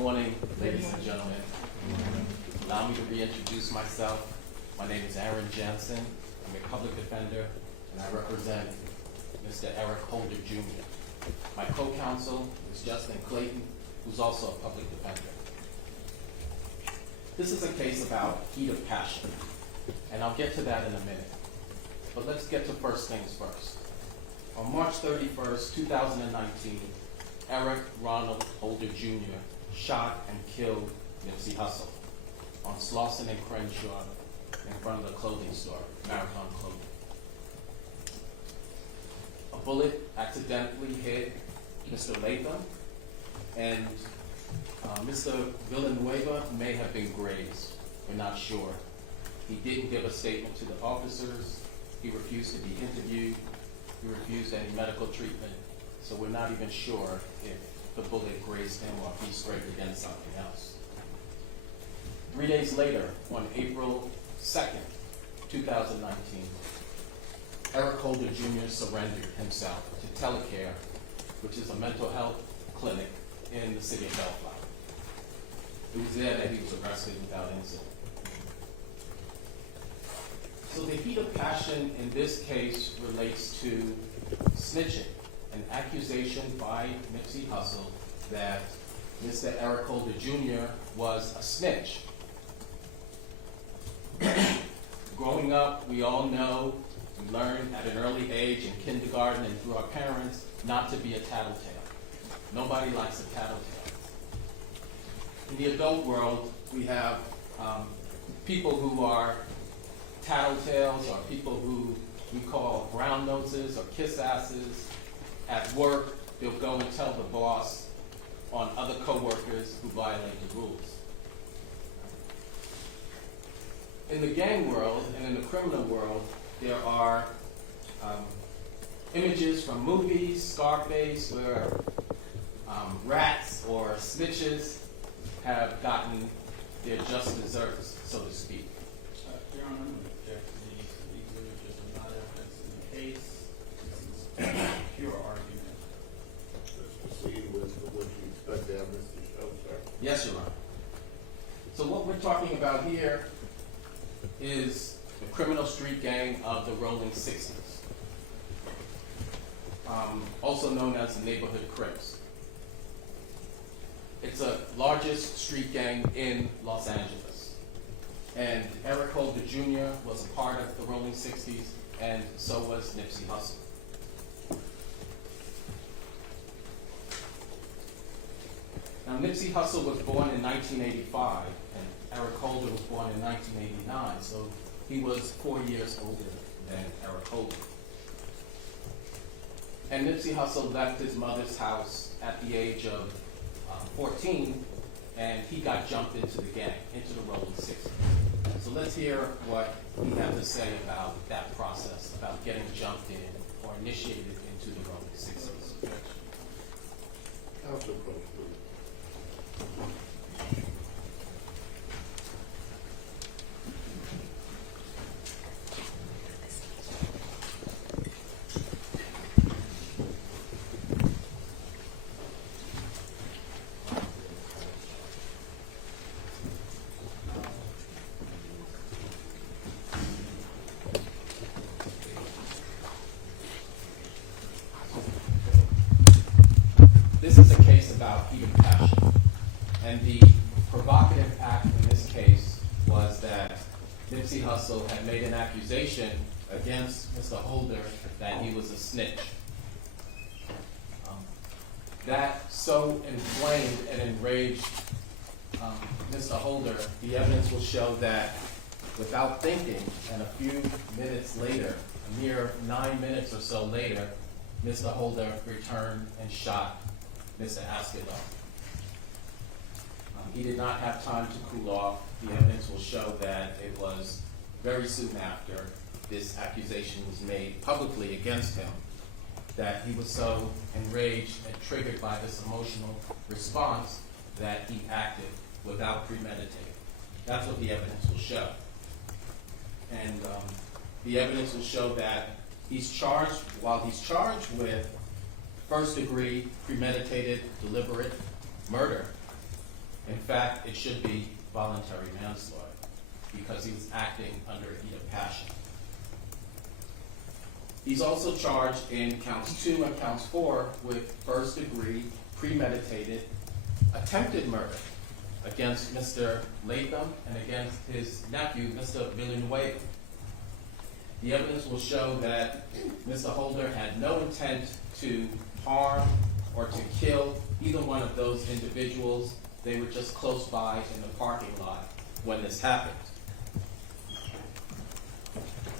morning, ladies and gentlemen. Allow me to reintroduce myself. My name is Aaron Jansen. I'm a public defender, and I represent Mr. Eric Holder Jr. My co-counsel is Justin Clayton, who's also a public defender. This is a case about heat of passion, and I'll get to that in a minute. But let's get to first things first. On March 31st, 2019, Eric Ronald Holder Jr. shot and killed Nipsey Hussle on Slauson and Crenshaw in front of the clothing store, Marathon Clothing. A bullet accidentally hit Mr. Latham, and Mr. Villanueva may have been grazed. We're not sure. He didn't give a statement to the officers. He refused to be interviewed. He refused any medical treatment. So we're not even sure if the bullet grazed him or if he scraped against something else. 3 days later, on April 2nd, 2019, Eric Holder Jr. surrendered himself to Telecare, which is a mental health clinic in the city of Bellflower. It was there that he was arrested without incident. So the heat of passion in this case relates to snitching, an accusation by Nipsey Hussle that Mr. Eric Holder Jr. was a snitch. Growing up, we all know, we learn at an early age in kindergarten and through our parents not to be a tattletale. Nobody likes a tattletale. In the adult world, we have people who are tattletales, or people who we call brown noses or kiss asses. At work, they'll go and tell the boss on other coworkers who violate the rules. In the gang world and in the criminal world, there are images from movies, Scarface, where rats or snitches have gotten their just desserts, so to speak. Your Honor, I'm going to object to these images are not evidence in the case. This is pure argument. Let's proceed with what you expect the evidence to show, sir. Yes, Your Honor. So what we're talking about here is the criminal street gang of the Rolling 60s, also known as the Neighborhood Crips. It's the largest street gang in Los Angeles. And Eric Holder Jr. was a part of the Rolling 60s, and so was Nipsey Hussle. Now, Nipsey Hussle was born in 1985, and Eric Holder was born in 1989, so he was 4 years older than Eric Holder. And Nipsey Hussle left his mother's house at the age of 14, and he got jumped into the gang, into the Rolling 60s. So let's hear what he had to say about that process, about getting jumped in or initiated into the Rolling 60s. Counsel, approach, please. This is a case about heat of passion. And the provocative act in this case was that Nipsey Hussle had made an accusation against Mr. Holder that he was a snitch. That so inflamed and enraged Mr. Holder, the evidence will show that without thinking, and a few minutes later, a mere 9 minutes or so later, Mr. Holder returned and shot Mr. Askeloff. He did not have time to cool off. The evidence will show that it was very soon after this accusation was made publicly against him that he was so enraged and triggered by this emotional response that he acted without premeditating. That's what the evidence will show. And the evidence will show that while he's charged with first-degree premeditated deliberate murder, fact, it should be voluntary manslaughter because he was acting under heat of passion. He's also charged in counts 2 and counts 4 with first degree premeditated attempted murder against Mr. Latham and against his nephew, Mr. Villanueva. The evidence will show that Mr. Holder had no intent to harm or to kill either one of those individuals. They were just close by in the parking lot when this happened.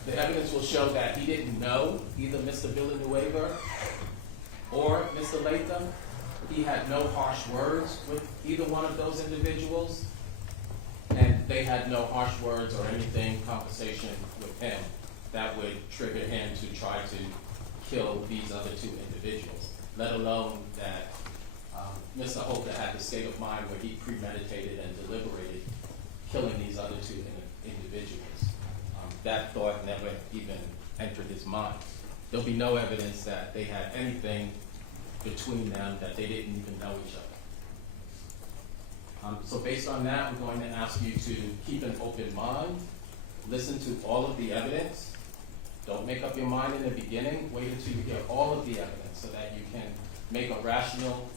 The evidence will show that he didn't know either Mr. Villanueva or Mr. Latham. He had no harsh words with either one of those individuals, and they had no harsh words or anything, conversation with him that would trigger him to try to kill these other two individuals, let alone that Mr. Holder had the state of mind where he premeditated and deliberated killing these other two individuals. That thought never even entered his mind. There'll be no evidence that they had anything between them, that they didn't even know each other. So based on that, I'm going to ask you to keep an open mind, listen to all of the evidence. Don't make up your mind in the beginning. Wait until you hear all of the evidence so that you can make a rational,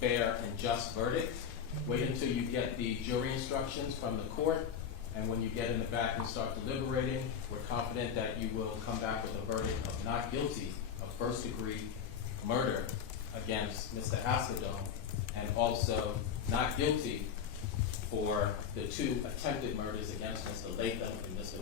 fair, and just verdict. Wait until you get the jury instructions from the court. And when you get in the back and start deliberating, we're confident that you will come back with a verdict of not guilty of first-degree murder against Mr. Hassledome, and also not guilty for the two attempted murders against Mr. Latham and Mr.